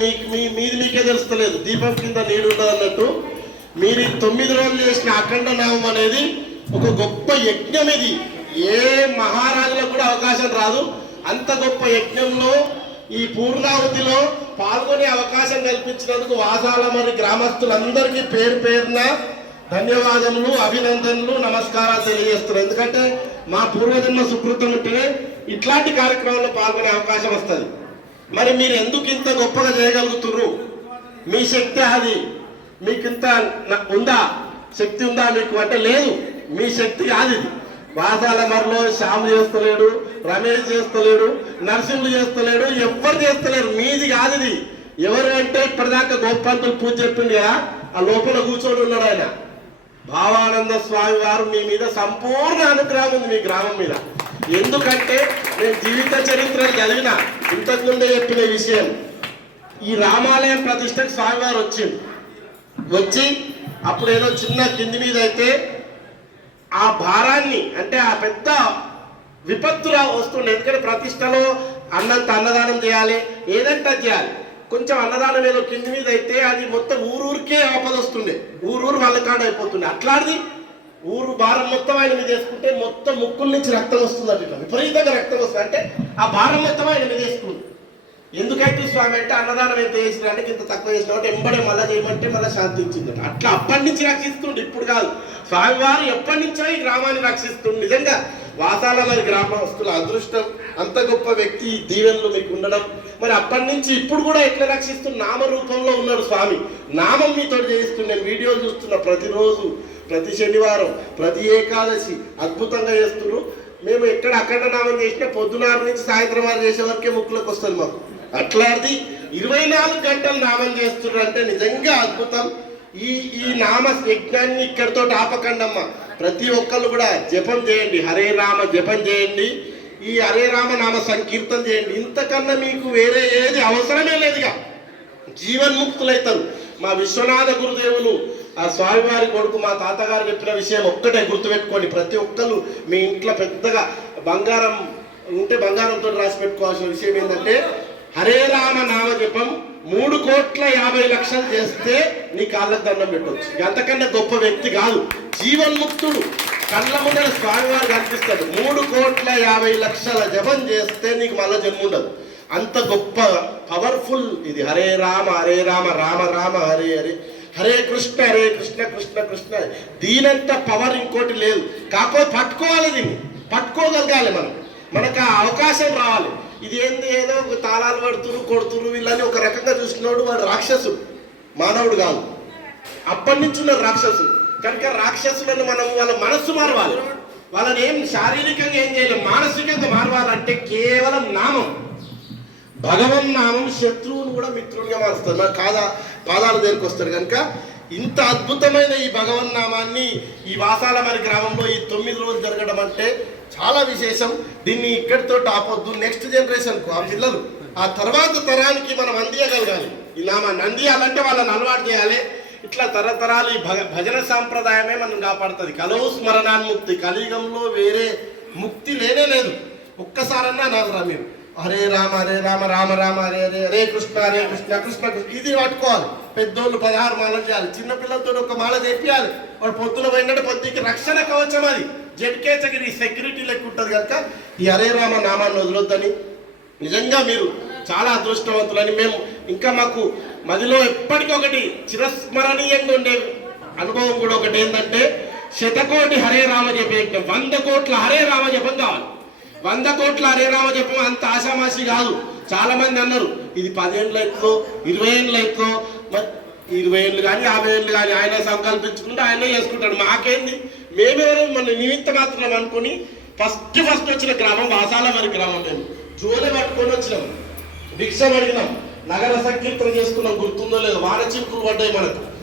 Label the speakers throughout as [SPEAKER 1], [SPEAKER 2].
[SPEAKER 1] మీ మీది మీకే తెలుస్తలేదు. దీపం కింద నీడు ఉండదు అన్నట్టు. మీరు తొమ్మిది రోజులు చేసిన అఖండ నామం అనేది ఒక గొప్ప యజ్ఞం ఇది. ఏ మహారాజులకు కూడా అవకాశం రాదు. అంత గొప్ప యజ్ఞంలో ఈ పూర్ణావతిలో పాల్గొనే అవకాశం కల్పించినందుకు వాసాలమని గ్రామస్తులందరికీ పేరు పేరున ధన్యవాదములు అభినందనలు నమస్కారాలు తెలియజేస్తున్నారు ఎందుకంటే మా పూర్వజన్మ సుకృతం ఉంటేనే ఇట్లాంటి కార్యక్రమాల్లో పాల్గొనే అవకాశం వస్తుంది. మరి మీరు ఎందుకు ఇంత గొప్పగా చేయగలుగుతుర్రు? మీ శక్తి అది. మీకు ఇంత ఉందా? శక్తి ఉందా మీకు? అంటే లేదు. మీ శక్తి కాదు ఇది. వాసాల మరలో శ్యామ్ చేస్తలేడు రమేష్ చేస్తలేడు నరసింహులు చేస్తలేడు ఎవ్వరు చేస్తలేరు. మీది కాదు ఇది. ఎవరు అంటే ఇప్పటిదాకా గోపంతులు పూజ చెప్పింది కదా ఆ లోపల కూర్చొని ఉన్నాడు ఆయన. భావానంద స్వామి వారు మీ మీద సంపూర్ణ అనుగ్రహం ఉంది మీ గ్రామం మీద. ఎందుకంటే నేను జీవిత చరిత్ర చదివిన ఇంతకుముందే చెప్పిన విషయం. ఈ రామాలయం ప్రతిష్టకు స్వామివారు వచ్చింది వచ్చి అప్పుడు ఏదో చిన్న కింది మీద అయితే ఆ భారాన్ని అంటే ఆ పెద్ద విపత్తులా వస్తుండే. ఎందుకంటే ప్రతిష్టలో అన్నంత అన్నదానం చేయాలి ఏదంటే చేయాలి. కొంచెం అన్నదానం ఏదో కింది మీద అయితే అది మొత్తం ఊరూరికే ఆపద వస్తుండే ఊరూరు వాళ్ళకాడ అయిపోతుండే అట్లాంటిది ఊరు భారం మొత్తం ఆయన మీద వేసుకుంటే మొత్తం ముక్కుల నుంచి రక్తం వస్తుంది ఇట్లా విపరీతంగా రక్తం వస్తుంది. అంటే ఆ భారం మొత్తం ఆయన మీద వేసుకుంది. ఎందుకంటే స్వామి అంటే అన్నదానం ఎంత చేసిన అంటే ఇంత తక్కువ చేసిన అంటే ఎంబడే మళ్ళీ చేయమంటే మళ్ళీ శాంతించింది అట్లా అప్పటి నుంచి రక్షిస్తుండే ఇప్పుడు కాదు. స్వామివారు ఎప్పటి నుంచో ఈ గ్రామాన్ని రక్షిస్తుండే. నిజంగా వాసాల మరి గ్రామస్తుల అదృష్టం అంత గొప్ప వ్యక్తి దీవెనలు మీకు ఉండడం. మరి అప్పటి నుంచి ఇప్పుడు కూడా ఎట్లా రక్షిస్తున్న నామ రూపంలో ఉన్నాడు స్వామి? నామం మీతో చేయిస్తున్న నేను వీడియోలు ప్రతిరోజు ప్రతి శనివారం ప్రతి ఏకాదశి అద్భుతంగా చేస్తున్నారు మేము ఎక్కడ అక్కడ నామం చేసినా పొద్దునారు నుంచి సాయంత్రం వారు చేసే వరకే ముక్కులకు వస్తుంది మాకు. అట్లాంటిది ఇరవై నాలుగు గంటలు నామం చేస్తున్నారు అంటే నిజంగా అద్భుతం. ఈ ఈ నామ యజ్ఞాన్ని ఇక్కడితో ఆపకండమ్మా. ప్రతి ఒక్కళ్ళు కూడా జపం చేయండి హరే రామ జపం చేయండి. ఈ హరే రామ నామ సంకీర్తన చేయండి. ఇంతకన్నా మీకు వేరే ఏది అవసరమే లేదుగా. జీవన్ముక్తులైతారు. మా విశ్వనాథ గురుదేవులు ఆ స్వామివారి కొడుకు మా తాతగారు చెప్పిన విషయం ఒక్కటే గుర్తుపెట్టుకోండి. ప్రతి ఒక్కళ్ళు మీ ఇంట్లో పెద్దగా బంగారం ఉంటే బంగారంతో రాసి పెట్టుకోవాల్సిన విషయం ఏంటంటే హరే రామ నామ జపం మూడు కోట్ల యాభై లక్షలు చేస్తే నీ కాళ్ళకు దండం పెట్టవచ్చు అంతకన్నా గొప్ప వ్యక్తి కాదు. జీవన్ముక్తుడు. కళ్ళ ముందర స్వామివారు కనిపిస్తాడు మూడు కోట్ల యాభై లక్షల జపం చేస్తే నీకు మళ్ళా జన్మ ఉండదు. అంత గొప్ప పవర్ఫుల్ ఇది. హరే రామ హరే రామ రామ రామ హరే హరే. హరే కృష్ణ హరే కృష్ణ కృష్ణ కృష్ణ. దీనంత పవర్ ఇంకోటి లేదు. కాకపోతే పట్టుకోవాలి దీన్ని. పట్టుకోగలగాలి మనం. మనకు ఆ అవకాశం రావాలి. ఇది ఏంది ఏదో ఒక తాళాలు పడుతురు కొడుతురు వీళ్ళని ఒక రకంగా చూసుకున్నాడు వాడు రాక్షసుడు. మానవుడు కాదు. అప్పటి నుంచి ఉన్న రాక్షసుడు. కనుక రాక్షసులను మనం వాళ్ళ మనస్సు మారవాలి. వాళ్ళని ఏం శారీరకంగా ఏం చేయలేం? మానసికంగా మారవాలంటే కేవలం నామం. భగవన్ నామం శత్రువును కూడా మిత్రుడిగా మారుస్తుంది కాదా? పాదాల దగ్గరికి వస్తాడు కనుక ఇంత అద్భుతమైన ఈ భగవన్ నామాన్ని ఈ వాసాల మరి గ్రామంలో ఈ తొమ్మిది రోజులు జరగడం అంటే చాలా విశేషం. దీన్ని ఇక్కడితో ఆపొద్దు నెక్స్ట్ జనరేషన్కు ఆ పిల్లలు. ఆ తర్వాత తరానికి మనం అందియగలగాలి. ఈ నామాన్ని అందియాలంటే వాళ్ళని అలవాటు చేయాలి. ఇట్లా తరతరాలు ఈ భగ భజన సాంప్రదాయమే మనం కాపాడుతుంది. కలవు స్మరణాన్ముక్తి. కలియుగంలో వేరే ముక్తి లేనే లేదు. ఒక్కసారన్నా నాదురా మీరు. హరే రామ హరే రామ రామ రామ హరే హరే హరే కృష్ణ హరే కృష్ణ కృష్ణ కృష్ణ. ఇది పట్టుకోవాలి. పెద్దోళ్ళు పదహారు మాలలు చేయాలి. చిన్నపిల్లలతో ఒక మాల చేపియాలి. వాడు పొద్దున పోయినట్టు పొద్దుకి రక్షణ కవచం అది. జడ్కేచగిరి సెక్యూరిటీ లెక్క ఉంటుంది కనుక ఈ హరే రామ నామాన్ని వదలొద్దని. నిజంగా మీరు చాలా అదృష్టవంతులని. మేము ఇంకా మాకు మదిలో ఎప్పటికొకటి చిరస్మరణీయంగా ఉండే అనుభవం కూడా ఒకటి ఏంటంటే శతకోటి హరే రామ జపయజ్ఞం వంద కోట్ల హరే రామ జపం కావాలి. వంద కోట్ల హరేరామ జపం అంత ఆషామాషి కాదు. చాలా మంది అన్నారు ఇది పదేళ్ళు అవుతుందో ఇరవై ఏళ్ళు అవుతుందో ఇరవై ఏళ్ళు కానీ యాభై ఏళ్ళు కానీ ఆయన సంకల్పించుకుంటే ఆయనే చేసుకుంటాడు. మాకేంది? మేమెవరో మన నిమిత్త మాత్రం అనుకుని ఫస్ట్ ఫస్ట్ వచ్చిన గ్రామం వాసాల మరి గ్రామం మేము. జోలి పట్టుకొని వచ్చినాం. భిక్ష అడిగినాం. నగర సంకీర్తన చేసుకున్నాం. గుర్తుందో లేదో? వాన చినుకులు పడ్డాయి మనకు.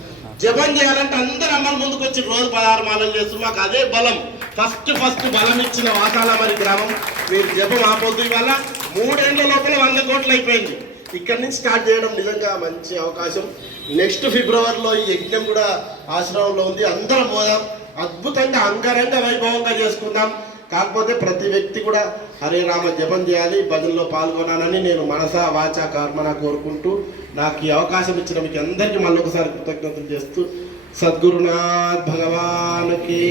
[SPEAKER 1] జపం చేయాలంటే అందరు అమ్మల ముందుకు వచ్చి రోజు పదహారు మాలలు చేస్తున్నారు. మాకు అదే బలం. ఫస్ట్ ఫస్ట్ బలం ఇచ్చిన వాసాల గ్రామం. మీరు జపం ఆపొద్దు వల్ల మూడేళ్ళ లోపల వంద కోట్లు అయిపోయింది. ఇక్కడ నుంచి స్టార్ట్ చేయడం నిజంగా మంచి అవకాశం. నెక్స్ట్ ఫిబ్రవరిలో ఈ యజ్ఞం కూడా ఆశ్రమంలో ఉంది. అందరం పోదాం. అద్భుతంగా అంగరంగ వైభవంగా చేసుకుందాం. కాకపోతే ప్రతి వ్యక్తి కూడా హరే రామ జపం చేయాలి భజనలో పాల్గొనాలని నేను మనస వాచ కర్మన కోరుకుంటూ నాకు ఈ అవకాశం ఇచ్చిన మీకు అందరికీ మళ్ళీ ఒకసారి కృతజ్ఞతలు చేస్తూ సద్గురునాథ్ భగవాన్కి